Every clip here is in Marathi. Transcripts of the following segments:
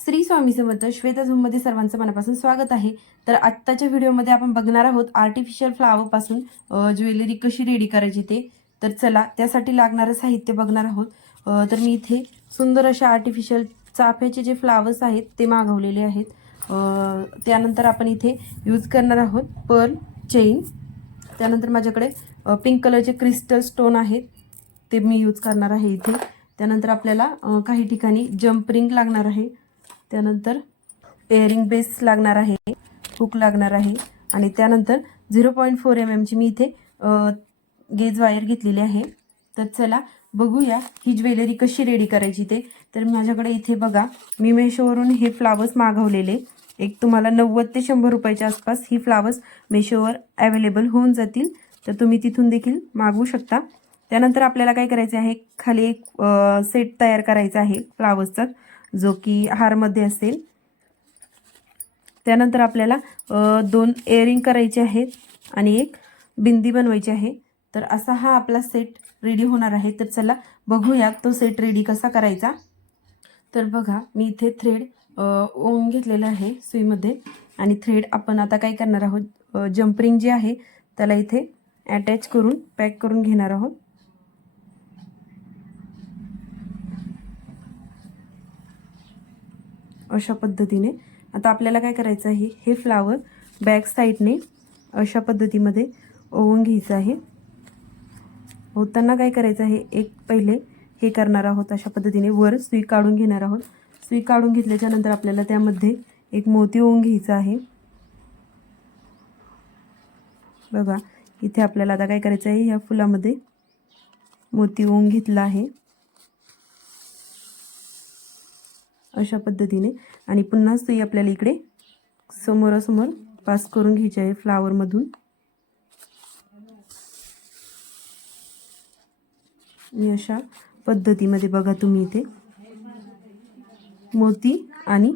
श्री स्वामी समर्थ. श्वेता झूममध्ये सर्वांचं मनापासून स्वागत आहे. तर आत्ताच्या व्हिडिओमध्ये आपण बघणार आहोत आर्टिफिशियल फ्लावरपासून ज्वेलरी कशी रेडी करायची ते. तर चला त्यासाठी लागणारं साहित्य बघणार आहोत. तर मी इथे सुंदर अशा आर्टिफिशियल चाफ्याचे जे फ्लावर्स आहेत ते मागवलेले आहेत. त्यानंतर आपण इथे यूज करणार आहोत पर्ल चेन. त्यानंतर माझ्याकडे पिंक कलरचे क्रिस्टल स्टोन आहेत ते मी यूज करणार आहे इथे. त्यानंतर आपल्याला काही ठिकाणी जम्प रिंग लागणार आहे. त्यानंतर एअरिंग बेस लागणार आहे, हुक लागणार आहे आणि त्यानंतर 0.4 mm ची मी इथे गेज वायर घेतलेली आहे. तर चला बघूया ही ज्वेलरी कशी रेडी करायची ते. तर माझ्याकडे इथे बघा मी मेशोवरून हे फ्लावर्स मागवलेले. एक तुम्हाला 90 ते 100 रुपयाच्या आसपास ही फ्लावर्स मेशोवर अवेलेबल होऊन जातील. तर तुम्ही तिथून देखील मागवू शकता. त्यानंतर आपल्याला काय करायचे आहे, खाली एक सेट तयार करायचा आहे फ्लावर्सचा जो की हारमध्ये असेल. त्यानंतर आपल्याला 2 एअरिंग करायचे आहेत आणि एक बिंदी बनवायची आहे. तर असा हा आपला सेट रेडी होणार आहे. तर चला बघूया तो सेट रेडी कसा करायचा. तर बघा मी इथे थ्रेड ओवून घेतलेला आहे सुईमध्ये आणि थ्रेड आपण आता काय करणार आहोत, जम्परिंग जे आहे त्याला इथे अटॅच करून पॅक करून घेणार आहोत. अशा पद्धतीने आता आपल्याला काय करायचं आहे, हे फ्लावर बॅक साईडने अशा पद्धतीमध्ये ओवून घ्यायचं आहे. होताना काय करायचं आहे, एक पहिले हे करणार आहोत अशा पद्धतीने वर सुई काढून घेणार आहोत. सुई काढून घेतल्याच्या नंतर आपल्याला त्यामध्ये एक मोती ओवून घ्यायचा आहे. बघा इथे आपल्याला आता काय करायचं आहे, या फुलामध्ये मोती ओवून घेतला आहे अशा पद्धतीने. आणि पुन्हा सुई आपल्याला इकडे समोरासमोर पास करून घ्यायची आहे फ्लावरमधून. अशा पद्धतीमध्ये बघा तुम्ही इथे मोती आणि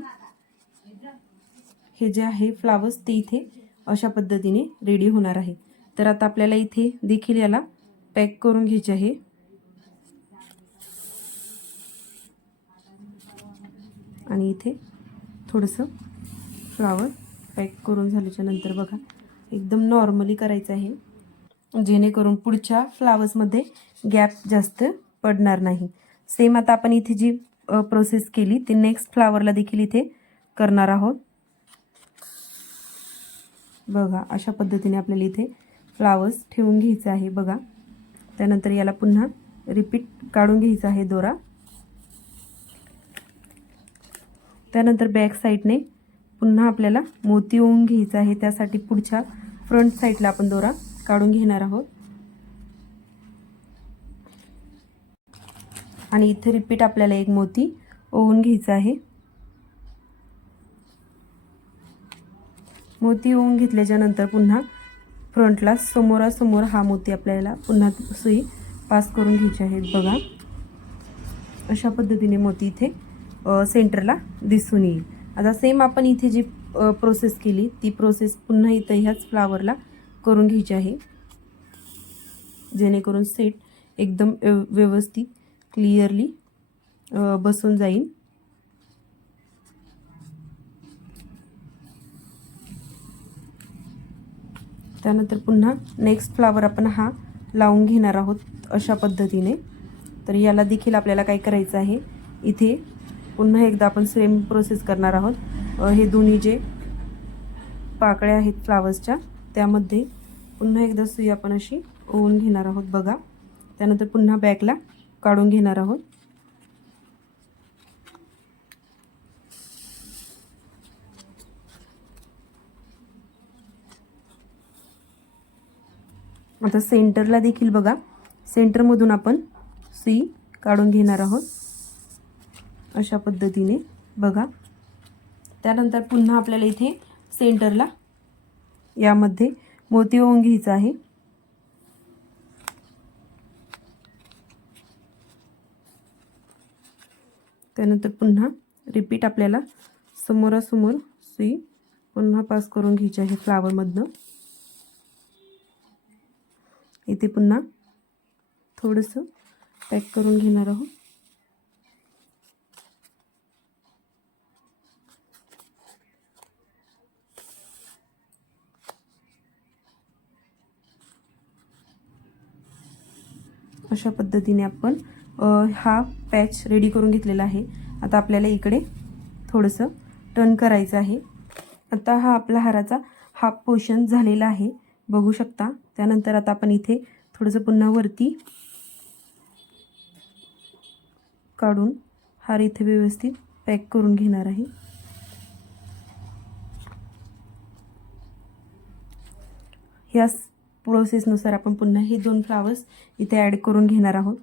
हे जे आहे फ्लावर्स ते इथे अशा पद्धतीने रेडी होणार आहे. तर आता आपल्याला इथे देखील याला पॅक करून घ्यायचे आहे. आणि इथे थोडंसं फ्लावर पॅक करून झाल्याच्या नंतर बघा एकदम नॉर्मली करायचं आहे जेणेकरून पुढच्या फ्लावर्समध्ये गॅप जास्त पडणार नाही. सेम आता आपण इथे जी प्रोसेस केली ती नेक्स्ट फ्लावरला देखील इथे करणार आहोत. बघा अशा पद्धतीने आपल्याला इथे फ्लावर्स ठेवून घ्यायचं आहे. बघा त्यानंतर याला पुन्हा रिपीट काढून घ्यायचा आहे दोरा. त्यानंतर बॅक साईडने पुन्हा आपल्याला मोती ओवून घ्यायचा आहे. त्यासाठी पुढच्या फ्रंट साईडला आपण दोरा काढून घेणार आहोत आणि इथे रिपीट आपल्याला एक मोती ओवून घ्यायचा आहे. मोती ओवून घेतल्याच्या नंतर पुन्हा फ्रंटला समोरासमोर हा मोती आपल्याला पुन्हा सुई पास करून घ्यायचे आहेत. बघा अशा पद्धतीने मोती इथे सेंटरला दिसून येईल. आता सेम आपण इथे जी प्रोसेस केली ती प्रोसेस पुन्हा इथे ह्याच फ्लावरला करून घ्यायची आहे जेणेकरून सेट एकदम व्यवस्थित क्लिअरली बसून जाईल. त्यानंतर पुन्हा नेक्स्ट फ्लावर आपण हा लावून घेणार आहोत अशा पद्धतीने. तर याला देखील आपल्याला काय करायचं आहे, इथे पुन्हा एकदा आपण सेम प्रोसेस करणार आहोत. हे दोन्ही जे पाकळ्या आहेत फ्लावर्सच्या त्यामध्ये पुन्हा एकदा सुई आपण अशी ओवून घेणार आहोत. बघा त्यानंतर पुन्हा बॅकला काढून घेणार आहोत. आता सेंटरला देखील बघा सेंटरमधून आपण सुई काढून घेणार आहोत अशा पद्धतीने. बघा त्यानंतर पुन्हा आपल्याला इथे सेंटरला यामध्ये मोती ओवून घ्यायचा आहे. त्यानंतर पुन्हा रिपीट आपल्याला समोरासमोर सुई पुन्हा पास करून घ्यायची आहे फ्लावरमधनं. इथे पुन्हा थोडंसं पॅक करून घेणार आहोत. अशा पद्धतीने आपण हा पॅच रेडी करून घेतलेला आहे। आता आपल्याला इकडे थोडंसं टर्न करायचं आहे। आता हा आपला हाराचा हाफ पोर्शन झालेला आहे, बघू शकता। त्यानंतर आता आपण इथे थोडंसं पुन्हा वरती काढून हार इथे व्यवस्थित पॅक करून घेणार आहे। या प्रोसेसनुसार आपण पुन्हा हे 2 फ्लावर्स इथे ॲड करून घेणार आहोत।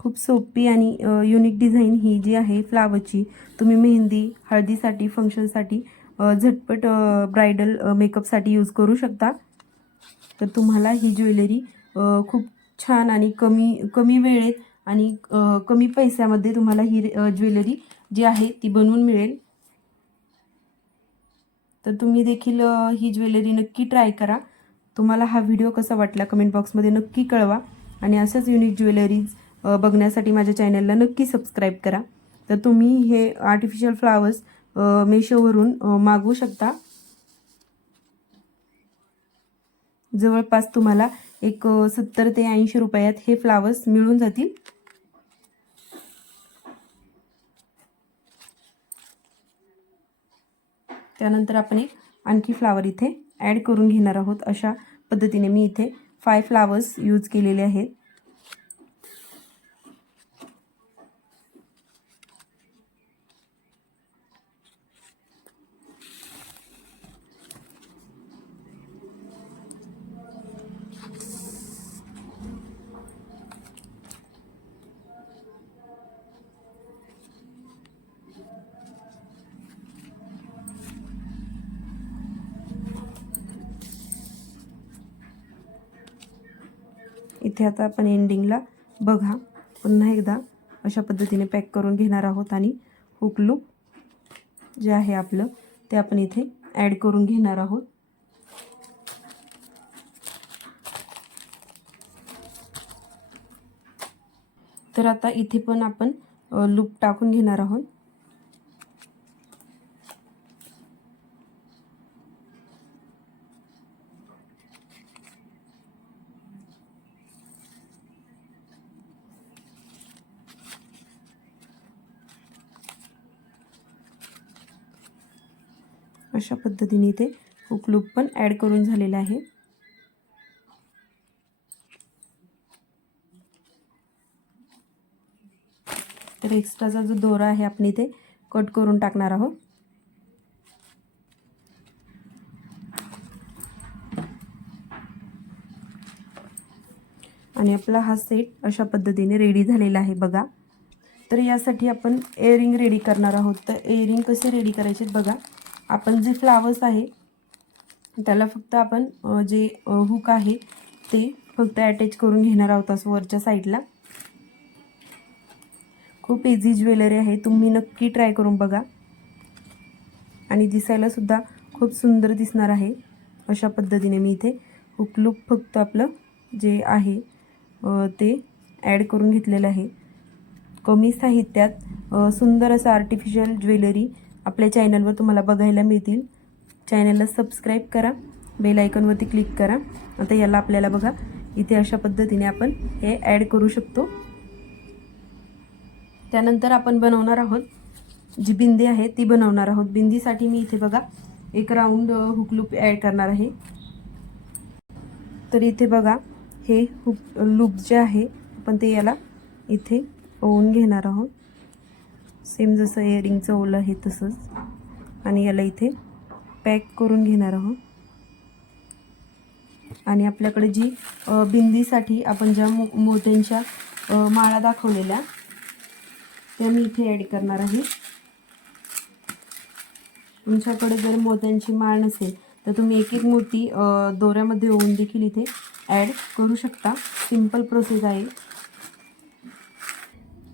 खूप सोपी आणि युनिक डिझाइन ही जी आहे फ्लावरची, तुम्ही मेहंदी, हळदीसाठी, फंक्शनसाठी, झटपट ब्रायडल मेकअपसाठी यूज करू शकता। तर तुम्हाला ही ज्वेलरी खूप छान आणि कमी वेळेत आणि कमी पैशामध्ये तुम्हाला ही ज्वेलरी जी आहे ती बनवून मिळेल। तर तुम्ही देखील ही ज्वेलरी नक्की ट्राय करा। तुम्हाला हा व्हिडिओ कसा वाटला कमेंट बॉक्समध्ये नक्की कळवा आणि अशाच युनिक ज्वेलरीज बघण्यासाठी माझ्या चॅनलला नक्की सबस्क्राईब करा। तर तुम्ही हे आर्टिफिशियल फ्लावर्स मेशोवरून मागवू शकता। जवळपास तुम्हाला एक 70 ते 80 रुपयात हे फ्लावर्स मिळून जातील। त्यानंतर आपण एक आणखी फ्लावर इथे ॲड करून घेणार आहोत। अशा पद्धतीने मी इथे 5 फ्लावर्स यूज केलेले आहेत। इथे आता आपण एंडिंगला बघा पुन्हा एकदा अशा पद्धतीने पॅक करून घेणार आहोत आणि हुक लूप जे आहे आपलं ते आपण इथे ॲड करून घेणार आहोत। तर आता इथे पण आपण लूप टाकून घेणार आहोत। अशा पद्धतीने इथे हुक लूप पण ॲड करून झालेला आहे। तर एक्स्ट्राचा जो दोरा आहे आपण इथे कट करून टाकणार आहोत। आणि आपला हा सेट अशा पद्धतीने रेडी झालेला आहे बघा। तर यासाठी आपण इयरिंग रेडी करणार आहोत। तर इयरिंग कसे रेडी करायचे बघा। आपण जे फ्लावर्स आहे त्याला फक्त आपण जे हुक आहे ते फक्त अटॅच करून घेणार आहोत असं वरच्या साईडला। खूप इझी ज्वेलरी आहे, तुम्ही नक्की ट्राय करून बघा आणि दिसायला सुद्धा खूप सुंदर दिसणार आहे। अशा पद्धतीने मी इथे हुक लूप फक्त आपलं जे आहे ते ॲड करून घेतलेलं आहे। कमी साहित्यात सुंदर असं आर्टिफिशियल ज्वेलरी आपल्या चॅनलवर तुम्हाला बघायला मिळतील। चॅनलला सबस्क्राईब करा, बेल आयकॉनवरती क्लिक करा। आता याला आपल्याला बघा इथे अशा पद्धतीने आपण हे ॲड करू शकतो। त्यानंतर आपण बनवणार आहोत जी बिंदी आहे ती बनवणार आहोत। बिंदीसाठी मी इथे बघा एक राऊंड हुक लूप ॲड करणार आहे। तर इथे बघा हे हुक लूप जे आहे आपण ते याला इथे ओवून घेणार आहोत, सेम जसं इयरिंगचं ओलं आहे तसंच, आणि याला इथे पॅक करून घेणार आहोत। आणि आपल्याकडे जी बिंदीसाठी आपण ज्या मोत्यांच्या माळा दाखवलेल्या त्या मी इथे ॲड करणार आहे। तुमच्याकडे जर मोत्यांची माळ नसेल तर तुम्ही एक एक मोती दोऱ्यामध्ये ओवून देखील इथे ॲड करू शकता। सिंपल प्रोसेस आहे।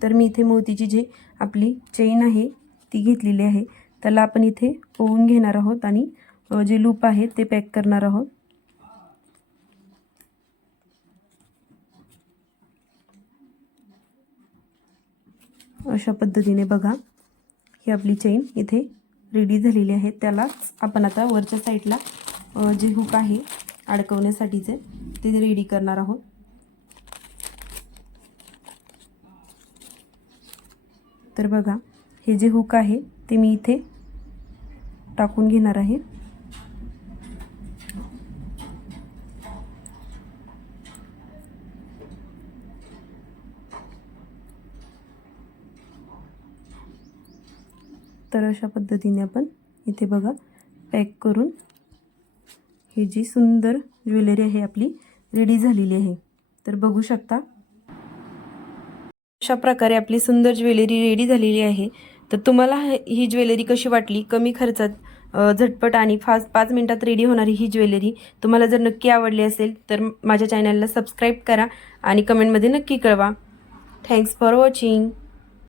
तर मी इथे मोतीची जी आपली चेन आहे ती घेतलेली आहे, त्याला आपण इथे ओवून घेणार आहोत आणि जे लूप आहे ते पॅक करणार आहोत। अशा पद्धतीने बघा ही आपली चेन इथे रेडी झालेली आहे। त्याला आपण आता वरच्या साईडला जे हुक आहे अडकवण्यासाठीचे ते रेडी करणार आहोत. तर बघा, हे जे हुक आहे ते मी इथे टाकून घेणार आहे. तर अशा पद्धतीने आपण इथे बघा पॅक करून ही जी सुंदर ज्वेलरी आहे आपली रेडी झालेली आहे. तर बघू शकता अशा प्रकारे आपली सुंदर ज्वेलरी रेडी झालेली आहे. तर तुम्हाला ही ज्वेलरी कशी वाटली? कमी खर्चात झटपट आणि फास्ट 5 मिनिटात रेडी होणारी ही ज्वेलरी तुम्हाला जर नक्की आवडली असेल तर माझ्या चॅनलला सबस्क्राईब करा आणि कमेंटमध्ये नक्की कळवा. Thanks for watching.